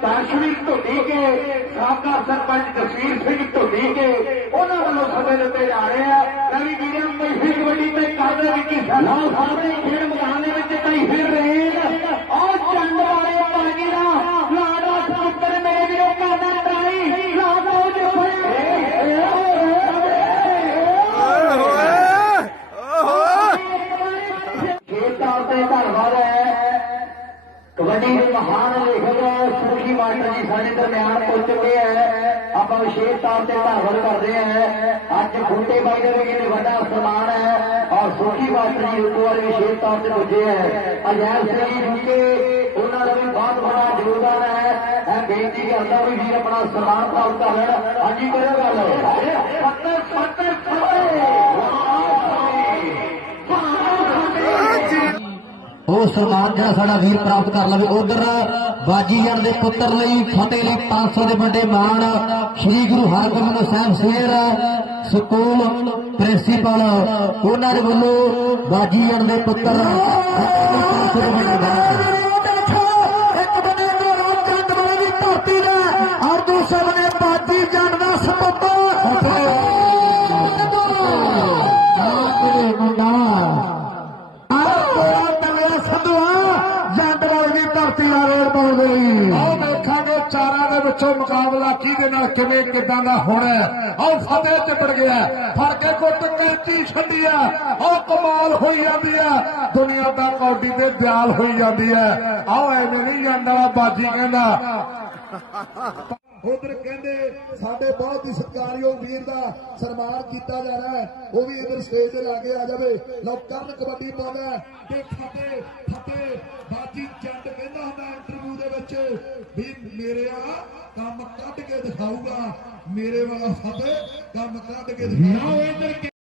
ਕਾਸ਼ਮੀਰ ਢੋਡੀ ਕੇ ਸਾਬਕਾ ਸਰਪੰਚ ਜਸਵੀਰ ਸਿੰਘ ਢੋਡੀ ਕੇ ਉਹਨਾਂ ਵੱਲੋਂ ਸਭੇ ਦਿੱਤੇ ਜਾ ਰਹੇ ਆ ਰਵੀ ਵੀਰਾਂ ਕੋਈ ਫਿਰ ਕਬੱਡੀ ਤੇ ਕਰਦੇ ਵਿੱਚ ਹਿੱਸਾ ਲਓ ਸਾਹਮਣੇ ਖੇਡ ਮੈਦਾਨ ਦੇ ਵਿੱਚ ਕਈ ਫਿਰ ਰਹੇ ਨੇ ਔਰ ਚੰਦ ਵਾਲੇ ਪਾਣੀ ਦਾ ਲਾੜਾ ਸਪੁੱਤਰ ਮੇਰੇ ਵੀਰੋ ਕਰਦਾ ਟਰਾਈ ਲਾੜਾ ਉਹ ਜੋ ਖੇਤਾਂ ਤੇ ਧੰਨਵਾਦ ਹੈ ਕਬੱਡੀ ਦੇ ਮਹਾਨ ਲੇਖਕ ਸੁਖੀ ਮਾਸਟਰ ਜੀ ਸਾਡੇ ਦਰਮਿਆਨ ਪਹੁੰਚ ਚੁੱਕੇ ਹੈ ਆਪਾਂ ਵਿਸ਼ੇਸ਼ ਤੌਰ ਤੇ ਧੰਨਵਾਦ ਕਰਦੇ ਹਾਂ ਅੱਜ ਖੁੰਡੇ ਬਾਈ ਦੇ ਵੀ ਵੱਡਾ ਸਨਮਾਨ ਹੈ ਔਰ ਸੁਖੀ ਮਾਸਟਰ ਜੀ ਉਦੋਂ ਵਾਲੇ ਵਿਸ਼ੇਸ਼ ਤੌਰ ਤੇ ਪੁੱਜੇ ਹੈ ਅਜੈਬ ਸਿੰਘ ਜੀ ਜੁਕੇ ਉਹਨਾਂ ਦਾ ਵੀ ਬਹੁਤ ਬੜਾ ਯੋਗਦਾਨ ਹੈ ਮੈਂ ਬੇਨਤੀ ਕਰਦਾ ਵੀ ਵੀਰ ਆਪਣਾ ਸਨਮਾਨ ਪ੍ਰਾਪਤ ਕਰ ਲੈਣ ਹਾਂਜੀ ਕਰੋ ਗੱਲ। ਸੱਤਰ ਸੱਤਰ ਉਹ ਸਨਮਾਨ ਜਿਹੜਾ ਸਾਡਾ ਵੀਰ ਪ੍ਰਾਪਤ ਕਰ ਲਵੇ ਉਧਰ ਬਾਜੀ ਜਣ ਦੇ ਪੁੱਤਰ ਲਈ ਫਤਿਹ ਲਈ 500 ਦੇ ਵੱਡੇ ਮਾਣ। ਸ੍ਰੀ ਗੁਰੂ ਹਰਗੋਬਿੰਦ ਸਾਹਿਬ ਸੇਰ ਸਕੂਲ ਪ੍ਰਿੰਸੀਪਲ ਉਹਨਾਂ ਦੇ ਵੱਲੋਂ ਬਾਜੀ ਜਣ ਦੇ ਪੁੱਤਰ ਫਤਿਹ ਲਈ 500 ਦੇ ਵੱਡੇ ਮਾਣ। ਇੱਕ ਬੰਦੇ ਤੋਂ ਰਾਮਚੰਦ ਵਾਲੇ ਦੀ ਧਰਤੀ ਦਾ ਔਰ ਦੂਸਰੇ ਬੰਦੇ ਬਾਜੀ ਜਣ ਦਾ ਸਪੁੱਤਰ ਆਓ ਦੇਖਾਂਗੇ ਚਾਰਾਂ ਦੇ ਵਿੱਚੋਂ ਮੁਕਾਬਲਾ ਕਿਹਦੇ ਨਾਲ ਕਿਵੇਂ ਕਿਦਾਂ ਦਾ ਹੋਣਾ ਹੈ। ਆਓ ਫਤਿਹ ਚਿਪੜ ਗਿਆ ਫੜ ਕੇ ਗੁੱਟ ਕੈਂਚੀ ਛੱਡੀ ਆ ਆਓ ਕਮਾਲ ਹੋਈ ਜਾਂਦੀ ਆ ਦੁਨੀਆ ਦਾ ਕੌਡੀ ਤੇ ਦਿਆਲ ਹੋਈ ਜਾਂਦੀ ਹੈ। ਆਓ ਐਵੇਂ ਨਹੀਂ ਜਾਂਦਾ ਵਾਲਾ ਬਾਜੀ ਕਹਿੰਦਾ। ਉਧਰ ਕਹਿੰਦੇ ਸਾਡੇ ਬਹੁਤ ਹੀ ਸਤਿਕਾਰਯੋਗ ਵੀਰ ਦਾ ਸਨਮਾਨ ਕੀਤਾ ਜਾ ਰਿਹਾ ਹੈ। ਉਹ ਵੀ ਇਧਰ ਸਟੇਜ ਤੇ ਲਾਗੇ ਆ ਜਾਵੇ ਲਓ ਕਰਨ ਕਬੱਡੀ ਪਾਉਂਦਾ ਤੇ ਫਤਿਹ ਫਤਿਹ ਬਾਜੀ ਇੰਟਰਵਿਊ ਵੀ ਮੇਰੇ ਆ ਕੰਮ ਕੱਢ ਕੇ ਦਿਖਾਊਗਾ। ਮੇਰੇ ਵਾਲਾ ਫਤਿਹ ਕੰਮ ਕੱਢ ਕੇ ਦਿਖਾਊਗਾ।